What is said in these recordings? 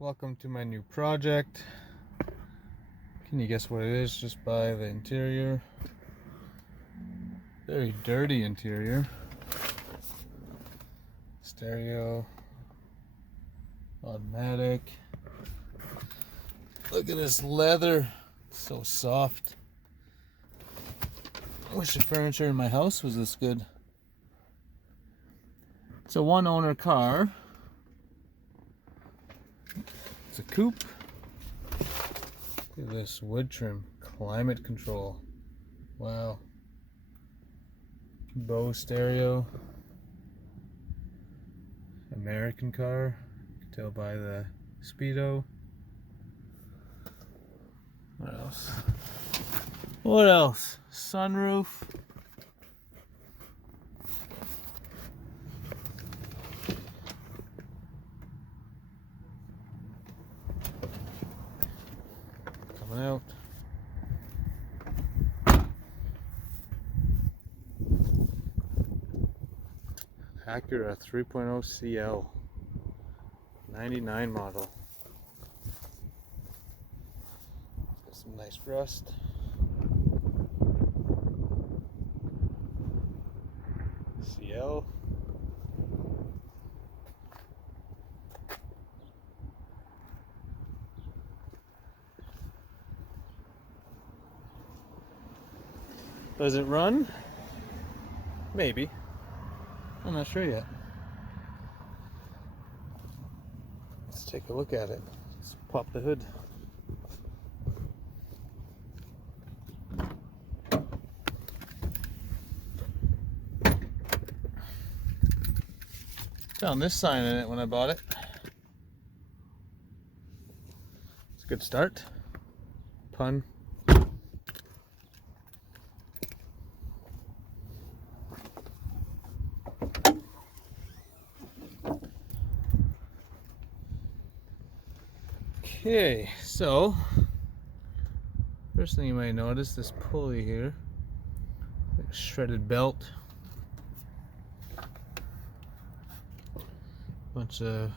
Welcome to my new project. Can you guess what it is just by the interior? Very dirty interior. Stereo, automatic. Look at this leather, it's so soft. I wish the furniture in my house was this good. It's a one owner car. It's a coupe. Look at this wood trim, climate control. Wow. Bose stereo. American car. You can tell by the speedo. What else? What else? Sunroof. Coming out. Acura 3.0 CL 99 model. Got some nice rust. CL. Does it run? Maybe. I'm not sure yet. Let's take a look at it. Let's pop the hood. Found this sign in it when I bought it. It's a good start. Pun. Okay, so first thing you might notice, this pulley here, like a shredded belt, bunch of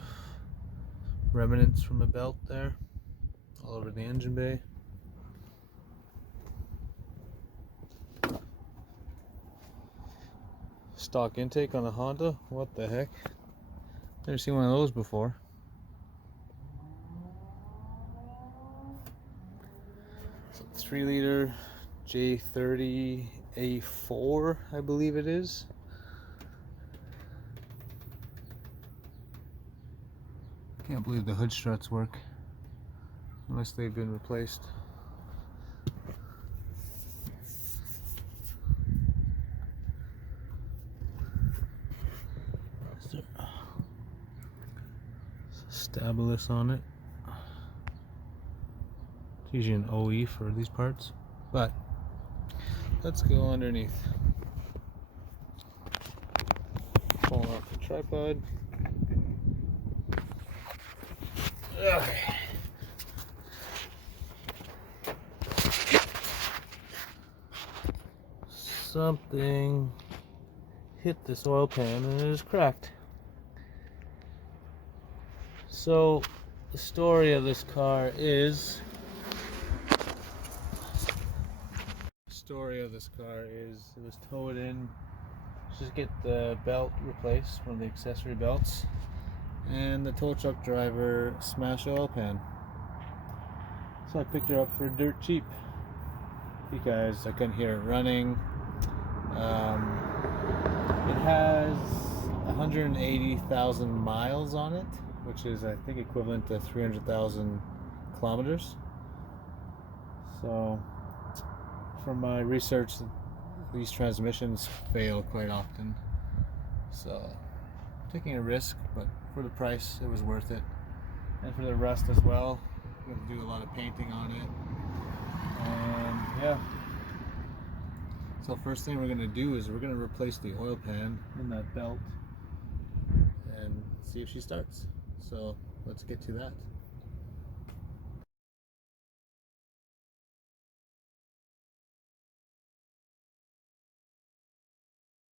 remnants from a belt there, all over the engine bay. Stock intake on a Honda, what the heck? Never seen one of those before. So 3-liter J30 A4, I believe it is. Can't believe the hood struts work unless they've been replaced. Stabilis on it. It's usually an OE for these parts, but let's go underneath. Pulling off the tripod. Okay. Something hit this oil pan and it is cracked. So the story of this car is it was towed in just get the belt replaced, one of the accessory belts, and the tow truck driver smashed the oil pan. So I picked her up for dirt cheap because I couldn't hear it running. It has 180,000 miles on it, which is I think equivalent to 300,000 kilometers. So from my research, these transmissions fail quite often. So taking a risk, but for the price it was worth it. And for the rust as well, we have to do a lot of painting on it. And yeah. So first thing we're going to do is we're going to replace the oil pan in that belt and see if she starts. So let's get to that.